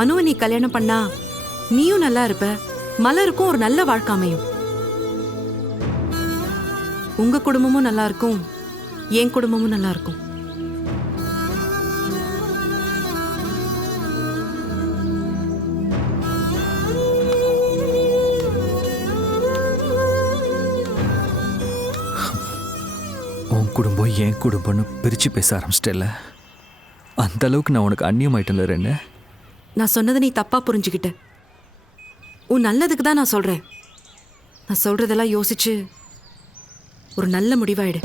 அனுவை நீ கல்யாணம் பண்ணா நீயும் நல்லா இருப்ப. மலருக்கும் ஒரு நல்ல வாழ்க்கை அமையும். உங்க குடும்பமும் நல்லா இருக்கும். என் குடும்பமும் நல்லா இருக்கும். உன் குடும்பம் என் குடும்பம்னு பிரித்து பேச ஆரம்பிச்சிட்டல அந்த அளவுக்கு நான் உனக்கு அந்நியமாயிட்டேன்ல ரெண்டு நான் சொன்னதை நீ தப்பாக புரிஞ்சுக்கிட்ட. உன் நல்லதுக்கு தான் நான் சொல்கிறேன் நான் சொல்கிறதெல்லாம் யோசிச்சு ஒரு நல்ல முடிவாயிடு.